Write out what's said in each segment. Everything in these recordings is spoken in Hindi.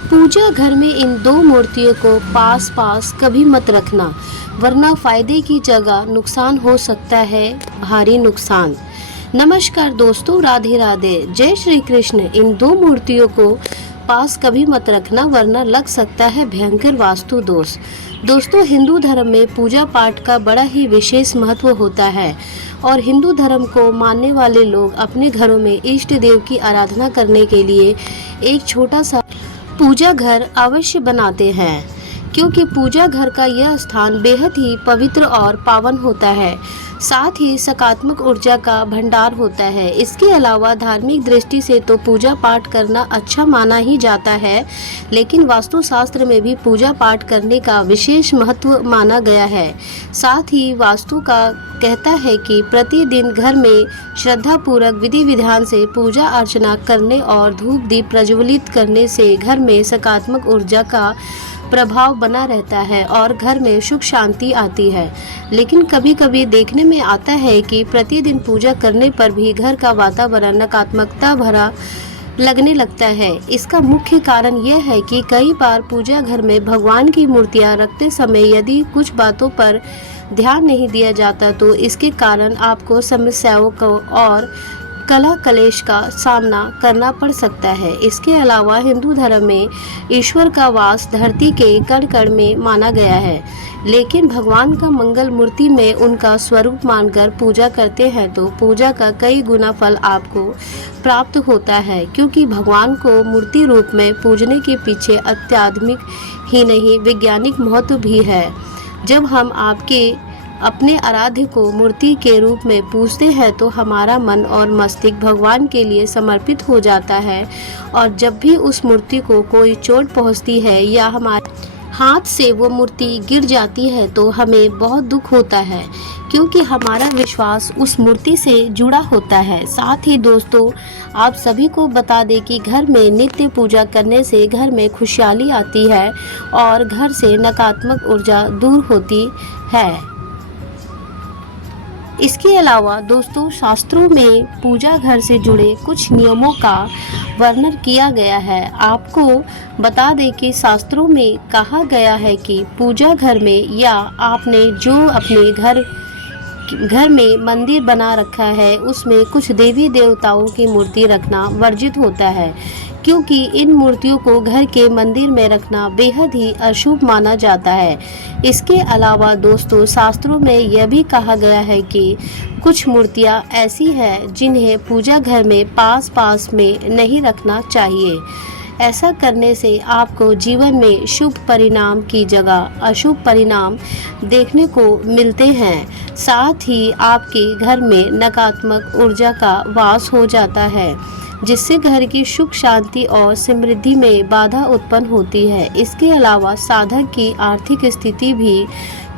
पूजा घर में इन दो मूर्तियों को पास पास कभी मत रखना, वरना फायदे की जगह नुकसान हो सकता है, भारी नुकसान। नमस्कार दोस्तों, राधे राधे, जय श्री कृष्ण। इन दो मूर्तियों को पास कभी मत रखना, वरना लग सकता है भयंकर वास्तु दोष। दोस्तों, हिंदू धर्म में पूजा पाठ का बड़ा ही विशेष महत्व होता है और हिंदू धर्म को मानने वाले लोग अपने घरों में इष्ट देव की आराधना करने के लिए एक छोटा सा पूजा घर अवश्य बनाते हैं, क्योंकि पूजा घर का यह स्थान बेहद ही पवित्र और पावन होता है, साथ ही सकारात्मक ऊर्जा का भंडार होता है। इसके अलावा धार्मिक दृष्टि से तो पूजा पाठ करना अच्छा माना ही जाता है, लेकिन वास्तुशास्त्र में भी पूजा पाठ करने का विशेष महत्व माना गया है। साथ ही वास्तु का कहता है कि प्रतिदिन घर में श्रद्धा पूर्वक विधि विधान से पूजा अर्चना करने और धूप दीप प्रज्वलित करने से घर में सकारात्मक ऊर्जा का प्रभाव बना रहता है और घर में सुख शांति आती है। लेकिन कभी कभी देखने में आता है कि प्रतिदिन पूजा करने पर भी घर का वातावरण नकारात्मकता भरा लगने लगता है। इसका मुख्य कारण यह है कि कई बार पूजा घर में भगवान की मूर्तियां रखते समय यदि कुछ बातों पर ध्यान नहीं दिया जाता तो इसके कारण आपको समस्याओं को और कला कलेश का सामना करना पड़ सकता है। इसके अलावा हिंदू धर्म में ईश्वर का वास धरती के कण कण में माना गया है, लेकिन भगवान का मंगल मूर्ति में उनका स्वरूप मानकर पूजा करते हैं तो पूजा का कई गुना फल आपको प्राप्त होता है, क्योंकि भगवान को मूर्ति रूप में पूजने के पीछे अत्याधुनिक ही नहीं वैज्ञानिक महत्व भी है। जब हम अपने आराध्य को मूर्ति के रूप में पूजते हैं तो हमारा मन और मस्तिष्क भगवान के लिए समर्पित हो जाता है, और जब भी उस मूर्ति को कोई चोट पहुंचती है या हमारे हाथ से वो मूर्ति गिर जाती है तो हमें बहुत दुख होता है, क्योंकि हमारा विश्वास उस मूर्ति से जुड़ा होता है। साथ ही दोस्तों, आप सभी को बता दें कि घर में नित्य पूजा करने से घर में खुशहाली आती है और घर से नकारात्मक ऊर्जा दूर होती है। इसके अलावा दोस्तों, शास्त्रों में पूजा घर से जुड़े कुछ नियमों का वर्णन किया गया है। आपको बता दें कि शास्त्रों में कहा गया है कि पूजा घर में या आपने जो अपने घर में मंदिर बना रखा है उसमें कुछ देवी देवताओं की मूर्ति रखना वर्जित होता है, क्योंकि इन मूर्तियों को घर के मंदिर में रखना बेहद ही अशुभ माना जाता है। इसके अलावा दोस्तों, शास्त्रों में यह भी कहा गया है कि कुछ मूर्तियां ऐसी हैं जिन्हें पूजा घर में पास में नहीं रखना चाहिए। ऐसा करने से आपको जीवन में शुभ परिणाम की जगह अशुभ परिणाम देखने को मिलते हैं। साथ ही आपके घर में नकारात्मक ऊर्जा का वास हो जाता है, जिससे घर की सुख शांति और समृद्धि में बाधा उत्पन्न होती है। इसके अलावा साधक की आर्थिक स्थिति भी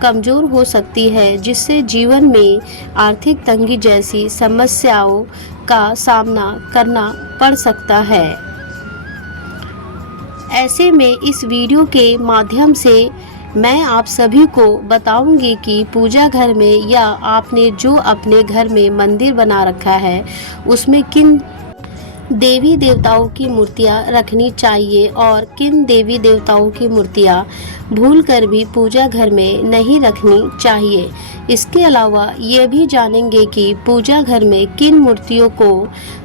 कमजोर हो सकती है, जिससे जीवन में आर्थिक तंगी जैसी समस्याओं का सामना करना पड़ सकता है। ऐसे में इस वीडियो के माध्यम से मैं आप सभी को बताऊंगी कि पूजा घर में या आपने जो अपने घर में मंदिर बना रखा है उसमें किन देवी देवताओं की मूर्तियां रखनी चाहिए और किन देवी देवताओं की मूर्तियां भूलकर भी पूजा घर में नहीं रखनी चाहिए। इसके अलावा ये भी जानेंगे कि पूजा घर में किन मूर्तियों को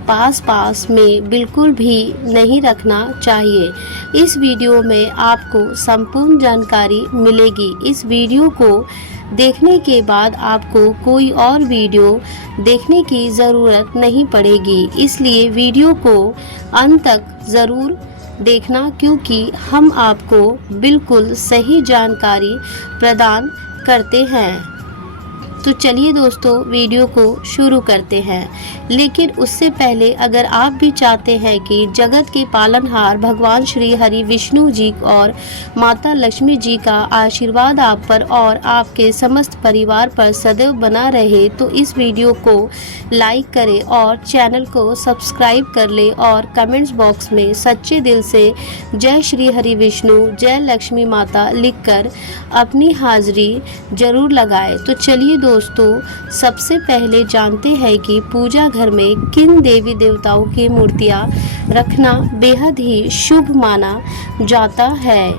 पास में बिल्कुल भी नहीं रखना चाहिए। इस वीडियो में आपको संपूर्ण जानकारी मिलेगी। इस वीडियो को देखने के बाद आपको कोई और वीडियो देखने की ज़रूरत नहीं पड़ेगी, इसलिए वीडियो को अंत तक ज़रूर देखना, क्योंकि हम आपको बिल्कुल सही जानकारी प्रदान करते हैं। तो चलिए दोस्तों, वीडियो को शुरू करते हैं। लेकिन उससे पहले अगर आप भी चाहते हैं कि जगत के पालनहार भगवान श्री हरि विष्णु जी और माता लक्ष्मी जी का आशीर्वाद आप पर और आपके समस्त परिवार पर सदैव बना रहे, तो इस वीडियो को लाइक करें और चैनल को सब्सक्राइब कर लें और कमेंट्स बॉक्स में सच्चे दिल से जय श्री हरि विष्णु जय लक्ष्मी माता लिखकर अपनी हाजिरी जरूर लगाएं। तो चलिए दोस्तों, सबसे पहले जानते हैं कि पूजा घर में किन देवी देवताओं की मूर्तियां रखना बेहद ही शुभ माना जाता है।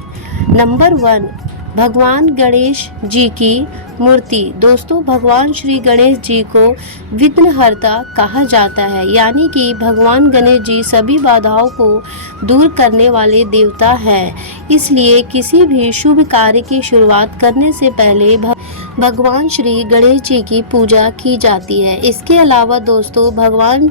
नंबर 1, भगवान गणेश जी की मूर्ति। दोस्तों, भगवान श्री गणेश जी को विघ्नहर्ता कहा जाता है, यानी कि भगवान गणेश जी सभी बाधाओं को दूर करने वाले देवता हैं। इसलिए किसी भी शुभ कार्य की शुरुआत करने से पहले भगवान श्री गणेश जी की पूजा की जाती है। इसके अलावा दोस्तों, भगवान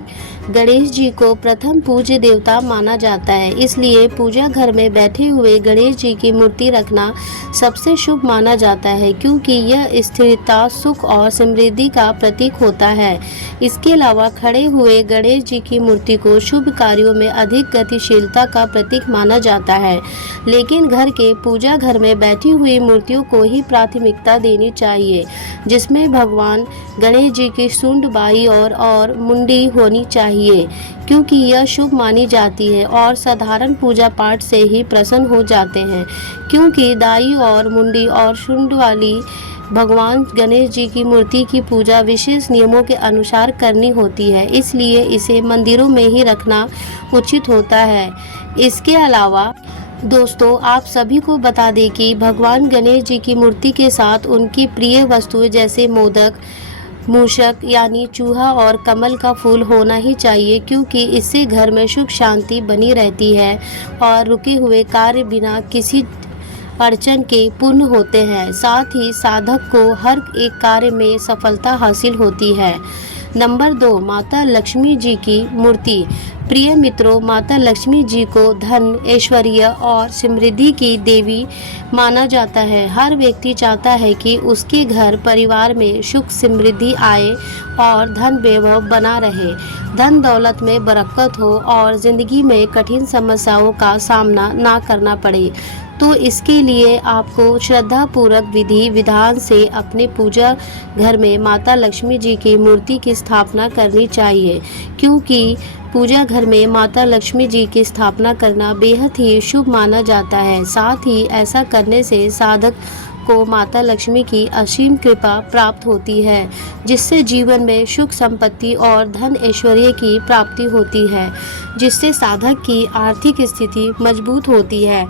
गणेश जी को प्रथम पूज्य देवता माना जाता है, इसलिए पूजा घर में बैठे हुए गणेश जी की मूर्ति रखना सबसे शुभ माना जाता है, क्योंकि यह स्थिरता, सुख और समृद्धि का प्रतीक होता है। इसके अलावा खड़े हुए गणेश जी की मूर्ति को शुभ कार्यों में अधिक गतिशीलता का प्रतीक माना जाता है, लेकिन घर के पूजा घर में बैठी हुई मूर्तियों को ही प्राथमिकता देनी चाहिए, जिसमें भगवान गणेश जी की सूंड बाईं ओर और मुंडी होनी चाहिए, क्योंकि यह शुभ मानी जाती है और साधारण पूजा पाठ से ही प्रसन्न हो जाते हैं, क्योंकि दाई और मुंडी और सूंड वाली भगवान गणेश जी की मूर्ति की पूजा विशेष नियमों के अनुसार करनी होती है, इसलिए इसे मंदिरों में ही रखना उचित होता है। इसके अलावा दोस्तों, आप सभी को बता दें कि भगवान गणेश जी की मूर्ति के साथ उनकी प्रिय वस्तुएं जैसे मोदक, मूषक यानी चूहा और कमल का फूल होना ही चाहिए, क्योंकि इससे घर में सुख शांति बनी रहती है और रुके हुए कार्य बिना किसी अड़चन के पूर्ण होते हैं। साथ ही साधक को हर एक कार्य में सफलता हासिल होती है। नंबर 2, माता लक्ष्मी जी की मूर्ति। प्रिय मित्रों, माता लक्ष्मी जी को धन, ऐश्वर्य और समृद्धि की देवी माना जाता है। हर व्यक्ति चाहता है कि उसके घर परिवार में सुख समृद्धि आए और धन वैभव बना रहे, धन दौलत में बरकत हो और जिंदगी में कठिन समस्याओं का सामना ना करना पड़े। तो इसके लिए आपको श्रद्धापूर्वक विधि विधान से अपने पूजा घर में माता लक्ष्मी जी की मूर्ति की स्थापना करनी चाहिए, क्योंकि पूजा घर में माता लक्ष्मी जी की स्थापना करना बेहद ही शुभ माना जाता है। साथ ही ऐसा करने से साधक को माता लक्ष्मी की असीम कृपा प्राप्त होती है, जिससे जीवन में सुख संपत्ति और धन ऐश्वर्य की प्राप्ति होती है, जिससे साधक की आर्थिक स्थिति मजबूत होती है।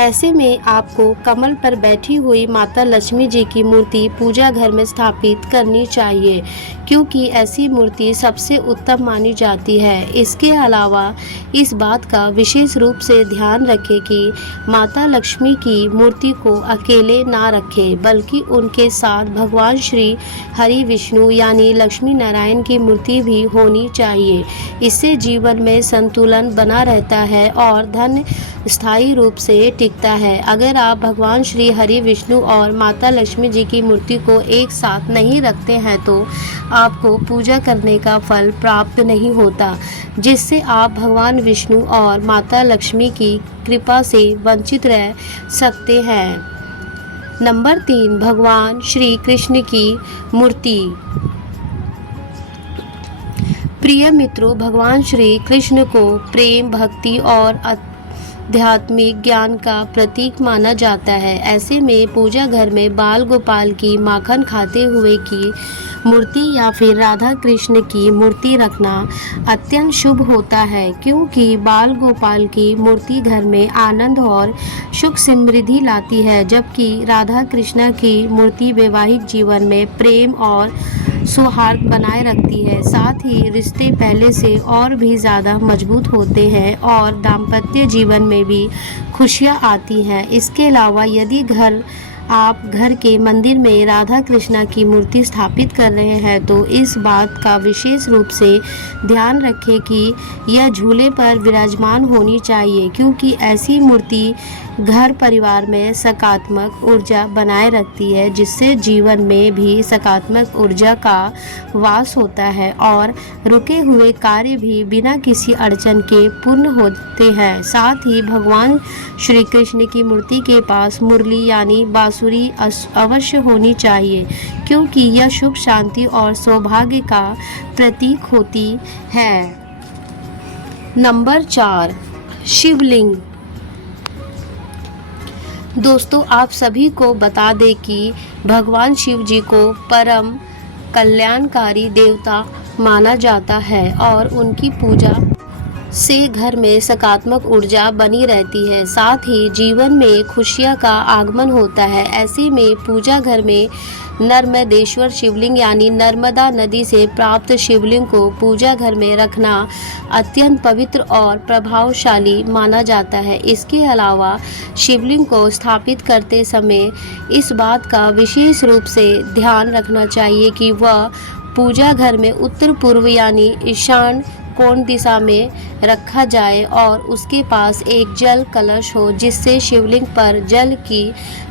ऐसे में आपको कमल पर बैठी हुई माता लक्ष्मी जी की मूर्ति पूजा घर में स्थापित करनी चाहिए, क्योंकि ऐसी मूर्ति सबसे उत्तम मानी जाती है। इसके अलावा इस बात का विशेष रूप से ध्यान रखें कि माता लक्ष्मी की मूर्ति को अकेले ना रखें, बल्कि उनके साथ भगवान श्री हरि विष्णु यानी लक्ष्मी नारायण की मूर्ति भी होनी चाहिए। इससे जीवन में संतुलन बना रहता है और धन स्थायी रूप से टिकता है। अगर आप भगवान श्री हरि विष्णु और माता लक्ष्मी जी की मूर्ति को एक साथ नहीं रखते हैं तो आपको पूजा करने का फल प्राप्त नहीं होता, जिससे आप भगवान विष्णु और माता लक्ष्मी की कृपा से वंचित रह सकते हैं। नंबर 3, भगवान श्री कृष्ण की मूर्ति। प्रिय मित्रों, भगवान श्री कृष्ण को प्रेम, भक्ति और आध्यात्मिक ज्ञान का प्रतीक माना जाता है। ऐसे में पूजा घर में बाल गोपाल की माखन खाते हुए की मूर्ति या फिर राधा कृष्ण की मूर्ति रखना अत्यंत शुभ होता है, क्योंकि बाल गोपाल की मूर्ति घर में आनंद और सुख समृद्धि लाती है, जबकि राधा कृष्ण की मूर्ति वैवाहिक जीवन में प्रेम और सौहार्द बनाए रखती है। साथ ही रिश्ते पहले से और भी ज़्यादा मजबूत होते हैं और दाम्पत्य जीवन में भी खुशियाँ आती हैं। इसके अलावा यदि आप घर के मंदिर में राधा कृष्णा की मूर्ति स्थापित कर रहे हैं तो इस बात का विशेष रूप से ध्यान रखें कि यह झूले पर विराजमान होनी चाहिए, क्योंकि ऐसी मूर्ति घर परिवार में सकारात्मक ऊर्जा बनाए रखती है, जिससे जीवन में भी सकारात्मक ऊर्जा का वास होता है और रुके हुए कार्य भी बिना किसी अड़चन के पूर्ण होते हैं। साथ ही भगवान श्री कृष्ण की मूर्ति के पास मुरली यानी बांसुरी अवश्य होनी चाहिए, क्योंकि यह सुख शांति और सौभाग्य का प्रतीक होती है। नंबर 4, शिवलिंग। दोस्तों, आप सभी को बता दें कि भगवान शिव जी को परम कल्याणकारी देवता माना जाता है और उनकी पूजा से घर में सकारात्मक ऊर्जा बनी रहती है। साथ ही जीवन में खुशियां का आगमन होता है। ऐसे में पूजा घर में नर्मदेश्वर शिवलिंग यानी नर्मदा नदी से प्राप्त शिवलिंग को पूजा घर में रखना अत्यंत पवित्र और प्रभावशाली माना जाता है। इसके अलावा शिवलिंग को स्थापित करते समय इस बात का विशेष रूप से ध्यान रखना चाहिए कि वह पूजा घर में उत्तर पूर्व यानी ईशान कोण दिशा में रखा जाए और उसके पास एक जल कलश हो जिससे शिवलिंग पर जल की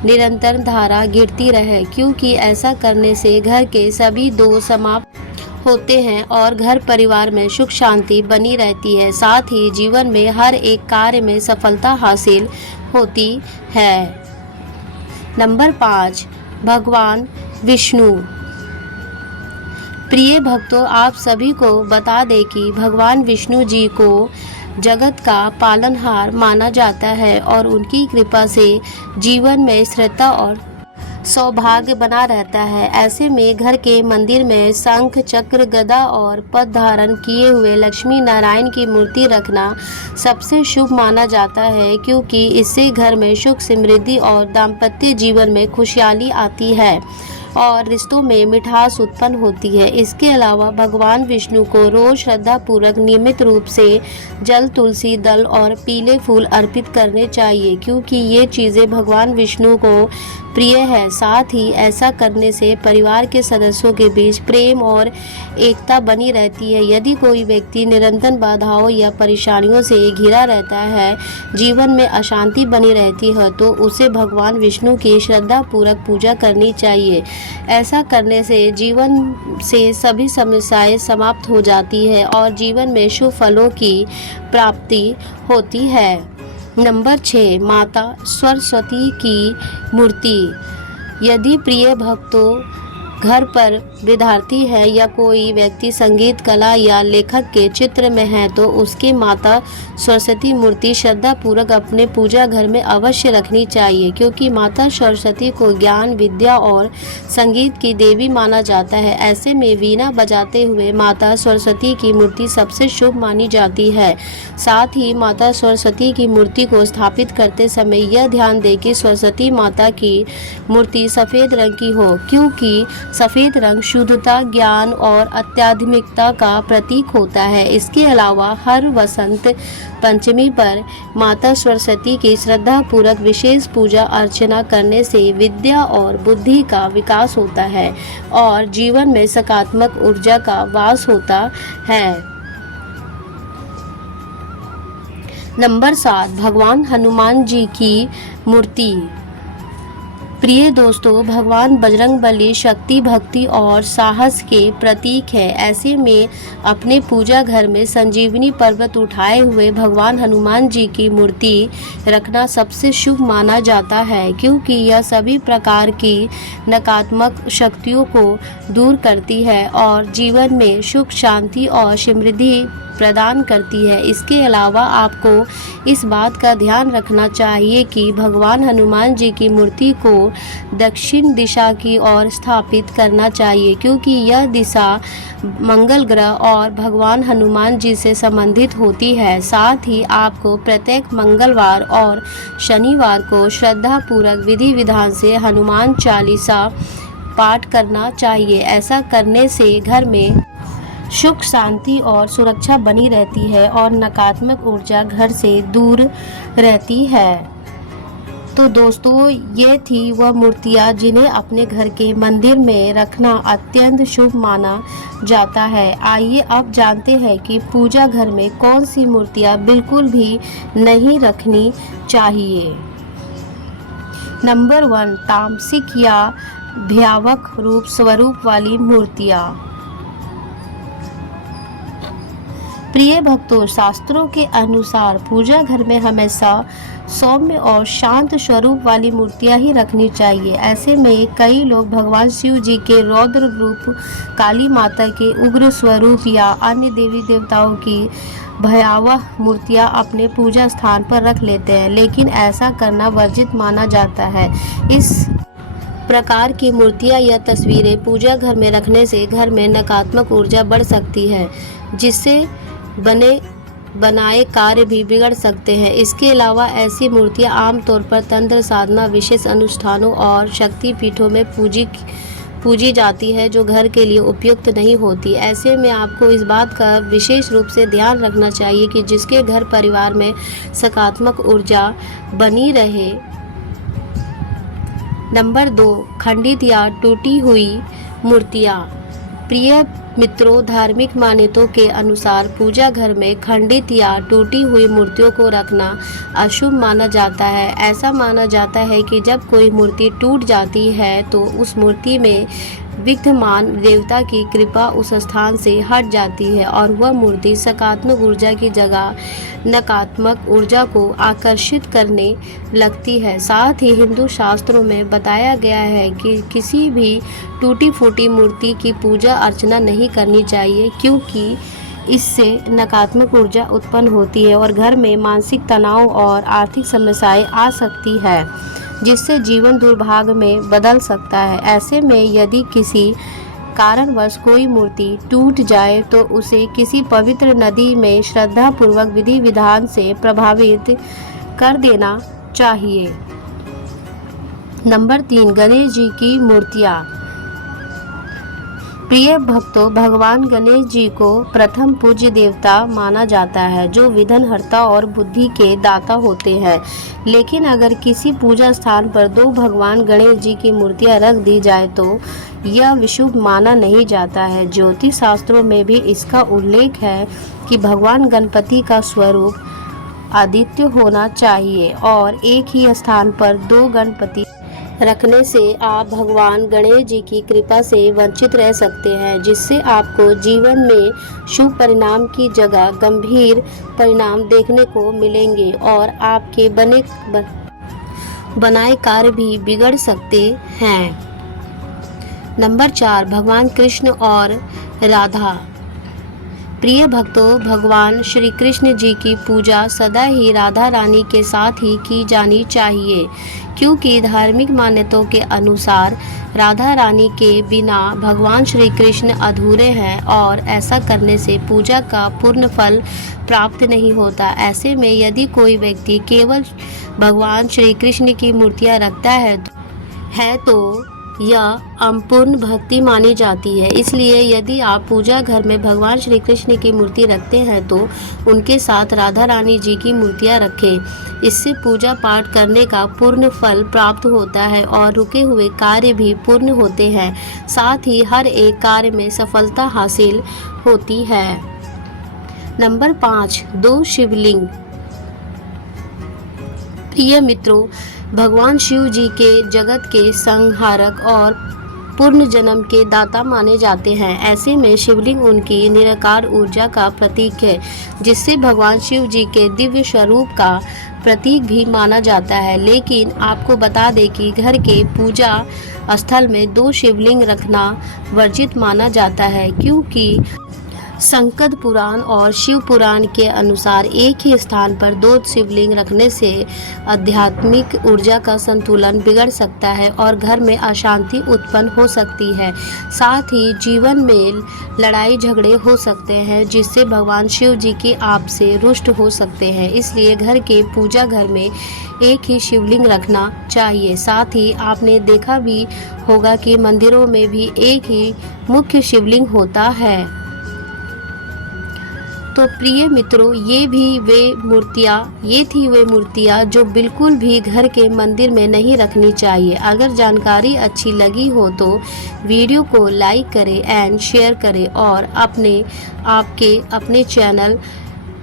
निरंतर धारा गिरती रहे, क्योंकि ऐसा करने से घर के सभी दोष समाप्त होते हैं और घर परिवार में सुख शांति बनी रहती है। साथ ही जीवन में हर एक कार्य में सफलता हासिल होती है। नंबर 5, भगवान विष्णु। प्रिय भक्तों, आप सभी को बता दें कि भगवान विष्णु जी को जगत का पालनहार माना जाता है और उनकी कृपा से जीवन में स्थिरता और सौभाग्य बना रहता है। ऐसे में घर के मंदिर में शंख, चक्र, गदा और पद धारण किए हुए लक्ष्मी नारायण की मूर्ति रखना सबसे शुभ माना जाता है, क्योंकि इससे घर में सुख, समृद्धि और दाम्पत्य जीवन में खुशहाली आती है और रिश्तों में मिठास उत्पन्न होती है। इसके अलावा भगवान विष्णु को रोज श्रद्धा पूर्वक नियमित रूप से जल, तुलसी दल और पीले फूल अर्पित करने चाहिए, क्योंकि ये चीज़ें भगवान विष्णु को प्रिय है। साथ ही ऐसा करने से परिवार के सदस्यों के बीच प्रेम और एकता बनी रहती है। यदि कोई व्यक्ति निरंतर बाधाओं या परेशानियों से घिरा रहता है, जीवन में अशांति बनी रहती है, तो उसे भगवान विष्णु की श्रद्धा पूर्वक पूजा करनी चाहिए। ऐसा करने से जीवन से सभी समस्याएं समाप्त हो जाती है और जीवन में शुभ फलों की प्राप्ति होती है। नंबर 6, माता सरस्वती की मूर्ति। यदि प्रिय भक्तों घर पर विद्यार्थी है या कोई व्यक्ति संगीत, कला या लेखक के चित्र में है, तो उसके माता सरस्वती मूर्ति श्रद्धा पूर्वक अपने पूजा घर में अवश्य रखनी चाहिए, क्योंकि माता सरस्वती को ज्ञान, विद्या और संगीत की देवी माना जाता है। ऐसे में वीणा बजाते हुए माता सरस्वती की मूर्ति सबसे शुभ मानी जाती है। साथ ही माता सरस्वती की मूर्ति को स्थापित करते समय यह ध्यान दें कि सरस्वती माता की मूर्ति सफ़ेद रंग की हो, क्योंकि सफ़ेद रंग शुद्धता, ज्ञान और आध्यात्मिकता का प्रतीक होता है। इसके अलावा हर वसंत पंचमी पर माता सरस्वती की श्रद्धा पूर्वक विशेष पूजा अर्चना करने से विद्या और बुद्धि का विकास होता है और जीवन में सकारात्मक ऊर्जा का वास होता है। नंबर 7, भगवान हनुमान जी की मूर्ति। प्रिय दोस्तों, भगवान बजरंगबली शक्ति, भक्ति और साहस के प्रतीक है। ऐसे में अपने पूजा घर में संजीवनी पर्वत उठाए हुए भगवान हनुमान जी की मूर्ति रखना सबसे शुभ माना जाता है, क्योंकि यह सभी प्रकार की नकारात्मक शक्तियों को दूर करती है और जीवन में सुख, शांति और समृद्धि प्रदान करती है। इसके अलावा आपको इस बात का ध्यान रखना चाहिए कि भगवान हनुमान जी की मूर्ति को दक्षिण दिशा की ओर स्थापित करना चाहिए, क्योंकि यह दिशा मंगल ग्रह और भगवान हनुमान जी से संबंधित होती है। साथ ही आपको प्रत्येक मंगलवार और शनिवार को श्रद्धा पूर्वक विधि विधान से हनुमान चालीसा पाठ करना चाहिए। ऐसा करने से घर में सुख, शांति और सुरक्षा बनी रहती है और नकारात्मक ऊर्जा घर से दूर रहती है। तो दोस्तों, ये थी वह मूर्तियाँ जिन्हें अपने घर के मंदिर में रखना अत्यंत शुभ माना जाता है। आइए अब जानते हैं कि पूजा घर में कौन सी मूर्तियाँ बिल्कुल भी नहीं रखनी चाहिए। नंबर 1, तामसिक या भयावह रूप स्वरूप वाली मूर्तियाँ। प्रिय भक्तों, शास्त्रों के अनुसार पूजा घर में हमेशा सौम्य और शांत स्वरूप वाली मूर्तियां ही रखनी चाहिए। ऐसे में कई लोग भगवान शिव जी के रौद्र रूप, काली माता के उग्र स्वरूप या अन्य देवी देवताओं की भयावह मूर्तियां अपने पूजा स्थान पर रख लेते हैं, लेकिन ऐसा करना वर्जित माना जाता है। प्रकार की मूर्तियां या तस्वीरें पूजा घर में रखने से घर में नकारात्मक ऊर्जा बढ़ सकती है, जिससे बनाए कार्य भी बिगड़ सकते हैं। इसके अलावा ऐसी मूर्तियां आमतौर पर तंत्र साधना, विशेष अनुष्ठानों और शक्ति पीठों में पूजी जाती है, जो घर के लिए उपयुक्त नहीं होती। ऐसे में आपको इस बात का विशेष रूप से ध्यान रखना चाहिए कि जिसके घर परिवार में सकारात्मक ऊर्जा बनी रहे। नंबर 2, खंडित या टूटी हुई मूर्तियाँ। प्रिय मित्रों, धार्मिक मान्यताओं के अनुसार पूजा घर में खंडित या टूटी हुई मूर्तियों को रखना अशुभ माना जाता है। ऐसा माना जाता है कि जब कोई मूर्ति टूट जाती है तो उस मूर्ति में विद्यमान देवता की कृपा उस स्थान से हट जाती है और वह मूर्ति सकारात्मक ऊर्जा की जगह नकारात्मक ऊर्जा को आकर्षित करने लगती है। साथ ही हिंदू शास्त्रों में बताया गया है कि किसी भी टूटी फूटी मूर्ति की पूजा अर्चना नहीं करनी चाहिए, क्योंकि इससे नकारात्मक ऊर्जा उत्पन्न होती है और घर में मानसिक तनाव और आर्थिक समस्याएं आ सकती है, जिससे जीवन दुर्भाग्य में बदल सकता है। ऐसे में यदि किसी कारणवश कोई मूर्ति टूट जाए तो उसे किसी पवित्र नदी में श्रद्धापूर्वक विधि विधान से प्रभावित कर देना चाहिए। नंबर 3, गणेश जी की मूर्तियाँ। प्रिय भक्तों, भगवान गणेश जी को प्रथम पूज्य देवता माना जाता है, जो विघ्नहर्ता और बुद्धि के दाता होते हैं। लेकिन अगर किसी पूजा स्थान पर 2 भगवान गणेश जी की मूर्तियां रख दी जाए तो यह विशुभ माना नहीं जाता है। ज्योतिष शास्त्रों में भी इसका उल्लेख है कि भगवान गणपति का स्वरूप आदित्य होना चाहिए और एक ही स्थान पर 2 गणपति रखने से आप भगवान गणेश जी की कृपा से वंचित रह सकते हैं, जिससे आपको जीवन में शुभ परिणाम की जगह गंभीर परिणाम देखने को मिलेंगे और आपके बनाए कार्य भी बिगड़ सकते हैं। नंबर 4, भगवान कृष्ण और राधा। प्रिय भक्तों, भगवान श्री कृष्ण जी की पूजा सदा ही राधा रानी के साथ ही की जानी चाहिए, क्योंकि धार्मिक मान्यताओं के अनुसार राधा रानी के बिना भगवान श्री कृष्ण अधूरे हैं और ऐसा करने से पूजा का पूर्ण फल प्राप्त नहीं होता। ऐसे में यदि कोई व्यक्ति केवल भगवान श्री कृष्ण की मूर्तियां रखता है तो यह अपूर्ण भक्ति मानी जाती है। इसलिए यदि आप पूजा घर में भगवान श्री कृष्ण की मूर्ति रखते हैं तो उनके साथ राधा रानी जी की मूर्तियां रखें। इससे पूजा पाठ करने का पूर्ण फल प्राप्त होता है और रुके हुए कार्य भी पूर्ण होते हैं। साथ ही हर एक कार्य में सफलता हासिल होती है। नंबर 5, 2 शिवलिंग। प्रिय मित्रों, भगवान शिव जी के जगत के संहारक और पूर्ण जन्म के दाता माने जाते हैं। ऐसे में शिवलिंग उनकी निराकार ऊर्जा का प्रतीक है, जिससे भगवान शिव जी के दिव्य स्वरूप का प्रतीक भी माना जाता है। लेकिन आपको बता दें कि घर के पूजा स्थल में 2 शिवलिंग रखना वर्जित माना जाता है, क्योंकि संकद पुराण और शिव पुराण के अनुसार एक ही स्थान पर 2 शिवलिंग रखने से आध्यात्मिक ऊर्जा का संतुलन बिगड़ सकता है और घर में अशांति उत्पन्न हो सकती है। साथ ही जीवन में लड़ाई झगड़े हो सकते हैं, जिससे भगवान शिव जी की आप से रुष्ट हो सकते हैं। इसलिए घर के पूजा घर में एक ही शिवलिंग रखना चाहिए। साथ ही आपने देखा भी होगा कि मंदिरों में भी एक ही मुख्य शिवलिंग होता है। तो प्रिय मित्रों, ये थी वे मूर्तियाँ जो बिल्कुल भी घर के मंदिर में नहीं रखनी चाहिए। अगर जानकारी अच्छी लगी हो तो वीडियो को लाइक करें एंड शेयर करें और अपने चैनल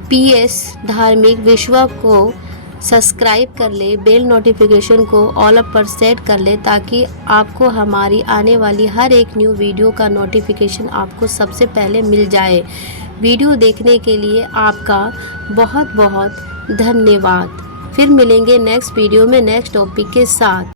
PS धार्मिक विश्व को सब्सक्राइब कर ले, बेल नोटिफिकेशन को ऑल पर सेट कर ले, ताकि आपको हमारी आने वाली हर एक न्यू वीडियो का नोटिफिकेशन आपको सबसे पहले मिल जाए। वीडियो देखने के लिए आपका बहुत बहुत धन्यवाद। फिर मिलेंगे नेक्स्ट वीडियो में नेक्स्ट टॉपिक के साथ।